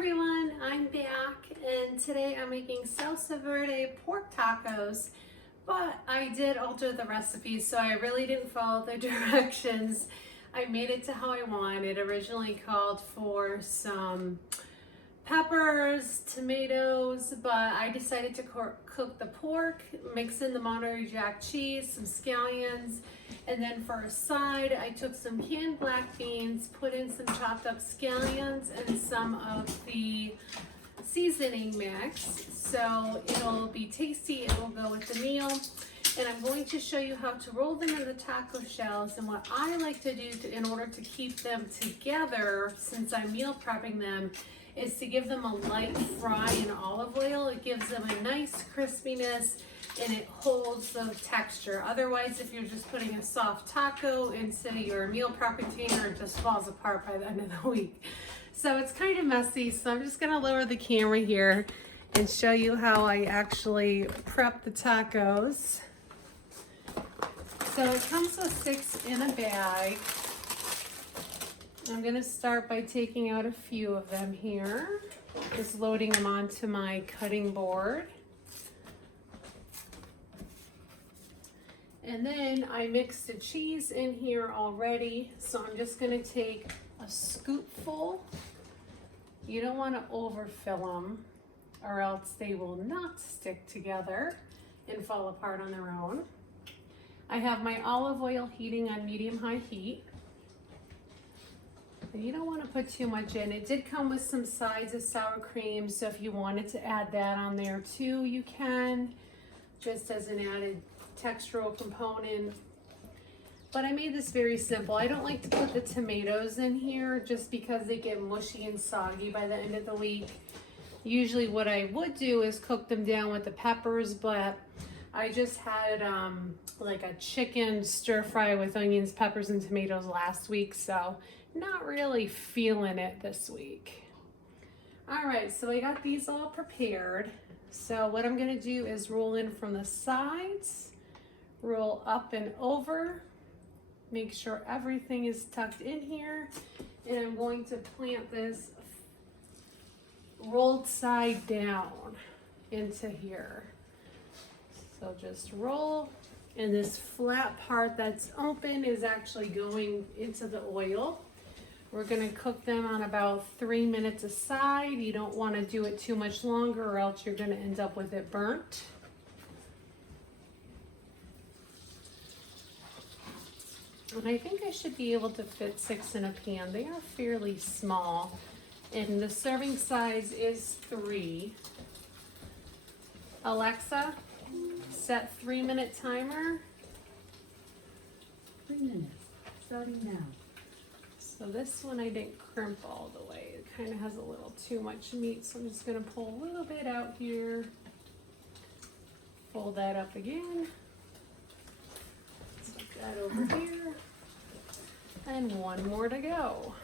everyone, I'm back and today I'm making salsa verde pork tacos, but I did alter the recipe, so I really didn't follow the directions. I made it to how I wanted. It originally called for some peppers, tomatoes, but I decided to cook the pork, mix in the Monterey Jack cheese, some scallions, and then for a side, I took some canned black beans, put in some chopped up scallions and some of the seasoning mix. So it'll be tasty, it will go with the meal. And I'm going to show you how to roll them in the taco shells. And what I like to do in order to keep them together, since I'm meal prepping them, is to give them a light fry in olive oil. It gives them a nice crispiness and it holds the texture. Otherwise, if you're just putting a soft taco into your meal prep container, it just falls apart by the end of the week. So it's kind of messy. So I'm just gonna lower the camera here and show you how I actually prep the tacos. So it comes with 6 in a bag. I'm gonna start by taking out a few of them here. Just loading them onto my cutting board. And then I mixed the cheese in here already. So I'm just gonna take a scoopful. You don't wanna overfill them or else they will not stick together and fall apart on their own. I have my olive oil heating on medium-high heat. And you don't want to put too much in. It did come with some sides of sour cream, so if you wanted to add that on there too, you can, just as an added textural component. But I made this very simple. I don't like to put the tomatoes in here just because they get mushy and soggy by the end of the week. Usually what I would do is cook them down with the peppers, but I just had like a chicken stir fry with onions, peppers, and tomatoes last week, so not really feeling it this week. All right, so I got these all prepared. So what I'm gonna do is roll in from the sides, roll up and over, make sure everything is tucked in here, and I'm going to plant this rolled side down into here. So just roll, and this flat part that's open is actually going into the oil. We're gonna cook them on about 3 minutes a side. You don't wanna do it too much longer or else you're gonna end up with it burnt. And I think I should be able to fit 6 in a pan. They are fairly small, and the serving size is 3. Alexa, set 3-minute timer. 3 minutes, starting now. So this one I didn't crimp all the way. It kind of has a little too much meat, so I'm just gonna pull a little bit out here. Fold that up again. Put that over here. And one more to go.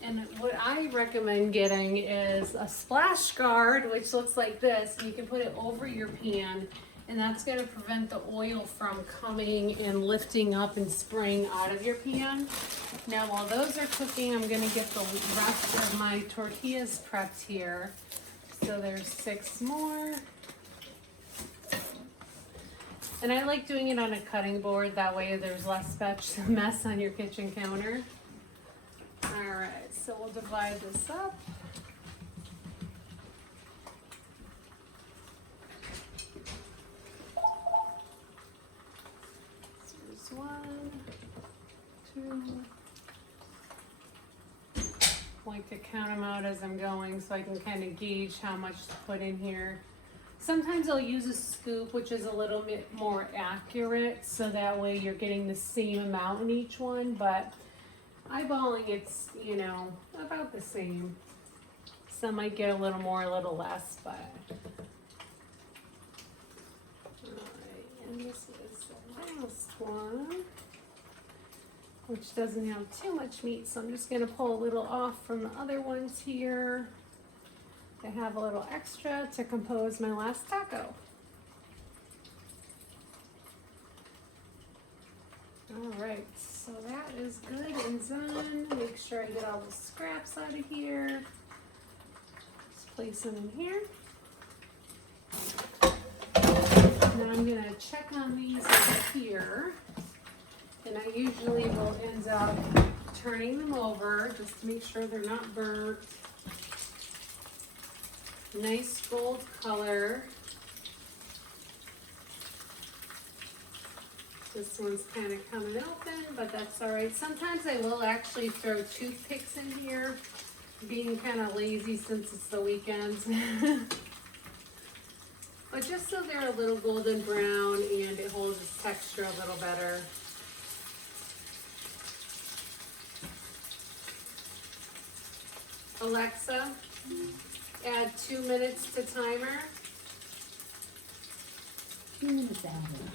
And what I recommend getting is a splash guard, which looks like this. And you can put it over your pan, and that's going to prevent the oil from coming and lifting up and spraying out of your pan. Now, while those are cooking, I'm going to get the rest of my tortillas prepped here. So there's 6 more. And I like doing it on a cutting board. That way there's less mess on your kitchen counter. All right, so we'll divide this up. So there's 1, 2. I like to count them out as I'm going so I can kind of gauge how much to put in here. Sometimes I'll use a scoop, which is a little bit more accurate, so that way you're getting the same amount in each one, but eyeballing, it's, you know, about the same. Some might get a little more, a little less, but. All right, and this is the last one, which doesn't have too much meat, so I'm just gonna pull a little off from the other ones here. I have a little extra to compose my last taco. right, so that is good and done. Make sure I get all the scraps out of here. Just place them in here. Now I'm gonna check on these over here. And I usually will end up turning them over just to make sure they're not burnt. Nice gold color. This one's kind of coming open, but that's all right. Sometimes I will actually throw toothpicks in here, being kind of lazy since it's the weekend. But just so they're a little golden brown and it holds its texture a little better. Alexa, add 2 minutes to timer. 2 minutes added.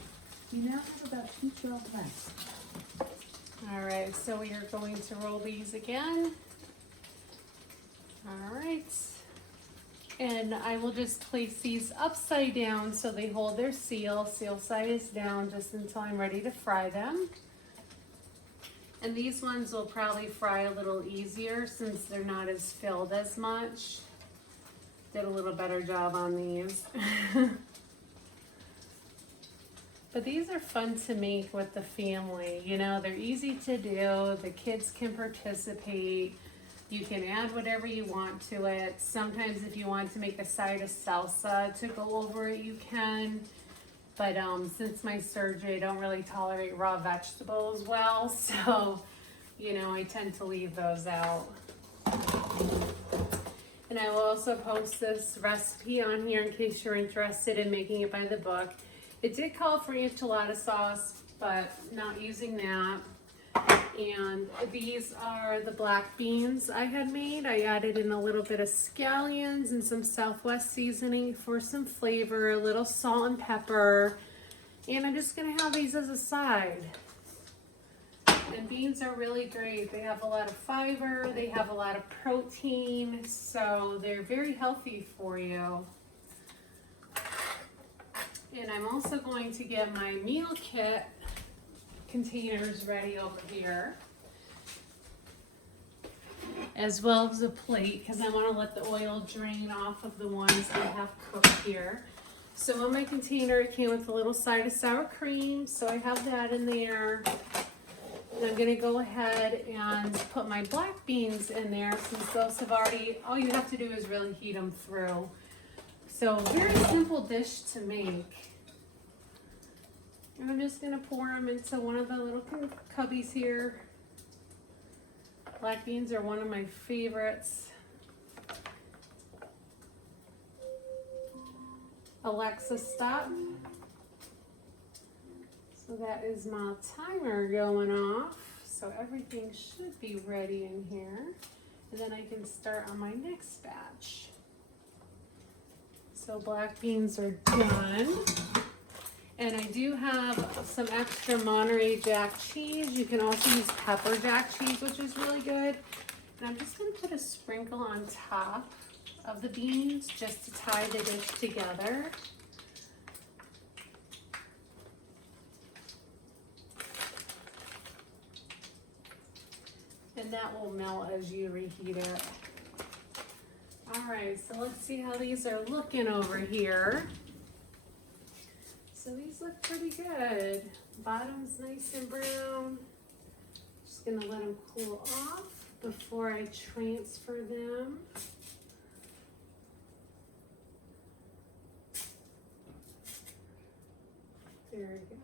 You now have about 212 left. All right, so we are going to roll these again. All right. And I will just place these upside down so they hold their seal. Seal side is down just until I'm ready to fry them. And these ones will probably fry a little easier since they're not as filled as much. Did a little better job on these. But these are fun to make with the family. You know, they're easy to do. The kids can participate. You can add whatever you want to it. Sometimes if you want to make a side of salsa to go over it, you can. But since my surgery, I don't really tolerate raw vegetables well. So, you know, I tend to leave those out. And I will also post this recipe on here in case you're interested in making it by the book. It did call for enchilada sauce, but not using that. And these are the black beans I had made. I added in a little bit of scallions and some Southwest seasoning for some flavor, a little salt and pepper. And I'm just gonna have these as a side. And beans are really great. They have a lot of fiber, they have a lot of protein, so they're very healthy for you. And I'm also going to get my meal kit containers ready over here, as well as a plate, because I want to let the oil drain off of the ones I have cooked here. So in my container, it came with a little side of sour cream, so I have that in there. And I'm going to go ahead and put my black beans in there, since those have already, all you have to do is really heat them through. So very simple dish to make. And I'm just gonna pour them into one of the little cubbies here. Black beans are one of my favorites. Alexa, stop. So that is my timer going off. So everything should be ready in here. And then I can start on my next batch. So black beans are done. And I do have some extra Monterey Jack cheese. You can also use pepper jack cheese, which is really good. And I'm just gonna put a sprinkle on top of the beans just to tie the dish together. And that will melt as you reheat it. All right, so let's see how these are looking over here. So these look pretty good. Bottom's nice and brown. Just gonna let them cool off before I transfer them. Very good.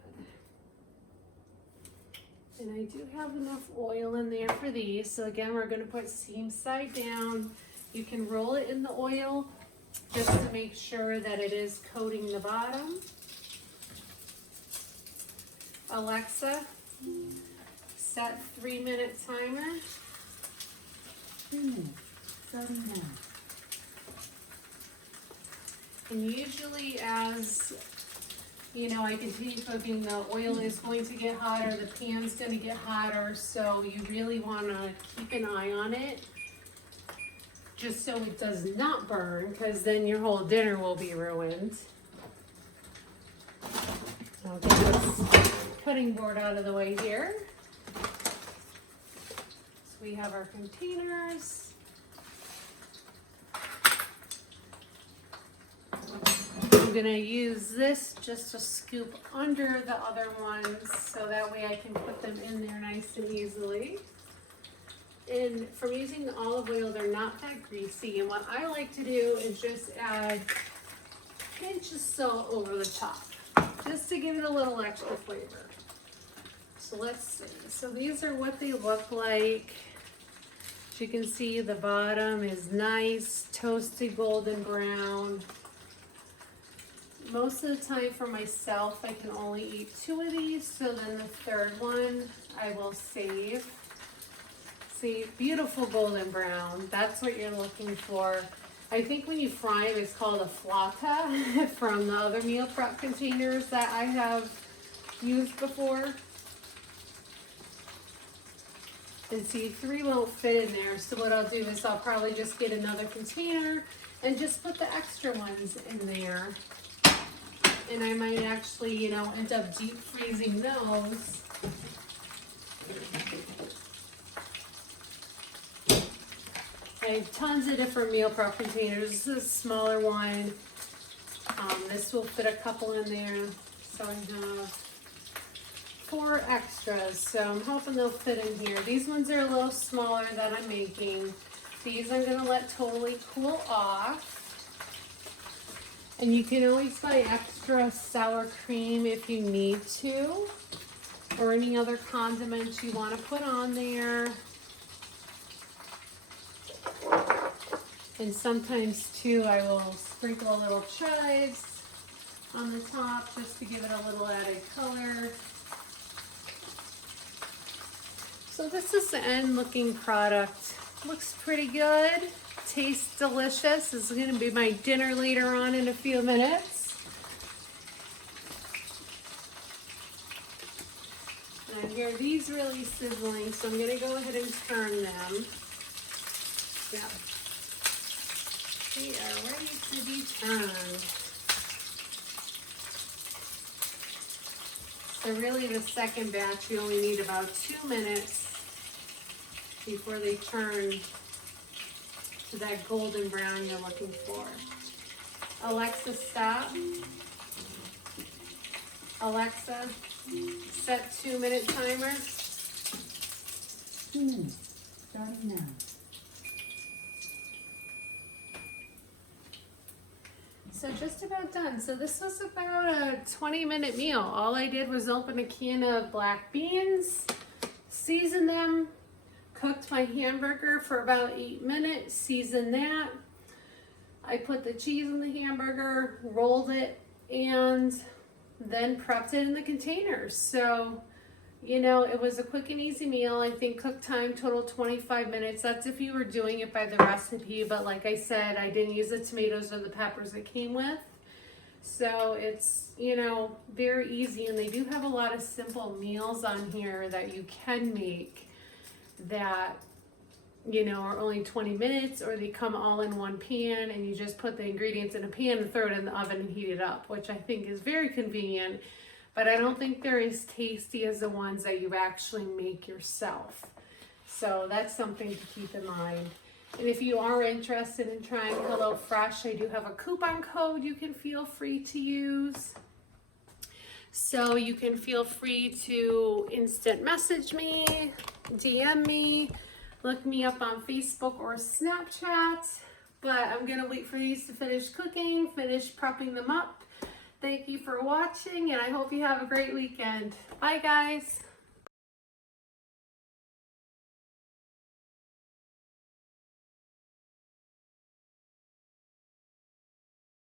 And I do have enough oil in there for these. So again, we're gonna put seam side down. You can roll it in the oil just to make sure that it is coating the bottom. Alexa, set 3-minute timer. 3 minutes, starting now. And usually as, you know, I continue cooking, the oil is going to get hotter, the pan's going to get hotter, so you really want to keep an eye on it just so it does not burn, because then your whole dinner will be ruined. I'll get this cutting board out of the way here. we have our containers. I'm gonna use this just to scoop under the other ones so that way I can put them in there nice and easily. And from using the olive oil, they're not that greasy. And what I like to do is just add a pinch of salt over the top, just to give it a little extra flavor. So let's see. So these are what they look like. As you can see, the bottom is nice, toasted golden brown. Most of the time for myself, I can only eat 2 of these, so then the third one I will save. See, beautiful golden brown. That's what you're looking for. I think when you fry them, it's called a flauta from the other meal prep containers that I have used before. And see, 3 won't fit in there, so what I'll do is I'll probably just get another container and just put the extra ones in there. And I might actually, you know, end up deep freezing those. I have tons of different meal prep containers. This is a smaller one. This will fit a couple in there. So I have 4 extras. So I'm hoping they'll fit in here. These ones are a little smaller that I'm making. These I'm gonna let totally cool off. And you can always buy extra sour cream if you need to, or any other condiments you want to put on there. And sometimes too, I will sprinkle a little chives on the top just to give it a little added color. So this is the end looking product. Looks pretty good. Tastes delicious. This is going to be my dinner later on in a few minutes. And I hear these really sizzling, so I'm going to go ahead and turn them. Yeah. They are ready to be turned. So really the second batch, you only need about 2 minutes before they turn to that golden brown you're looking for. Alexa, stop. Alexa, set 2-minute timer. Starting now. So just about done. So this was about a 20-minute meal. All I did was open a can of black beans, season them, cooked my hamburger for about 8 minutes, seasoned that. I put the cheese in the hamburger, rolled it, and then prepped it in the containers. So, you know, it was a quick and easy meal. I think cook time total 25 minutes. That's if you were doing it by the recipe, but like I said, I didn't use the tomatoes or the peppers it came with. So it's, you know, very easy, and they do have a lot of simple meals on here that you can make that, you know, are only 20 minutes, or they come all in one pan and you just put the ingredients in a pan and throw it in the oven and heat it up, which I think is very convenient, but I don't think they're as tasty as the ones that you actually make yourself. So that's something to keep in mind. And if you are interested in trying HelloFresh, I do have a coupon code you can feel free to use. So you can feel free to instant message me, DM me, look me up on Facebook or Snapchat. But I'm gonna wait for these to finish cooking, finish prepping them up. Thank you for watching, and I hope you have a great weekend. Bye guys.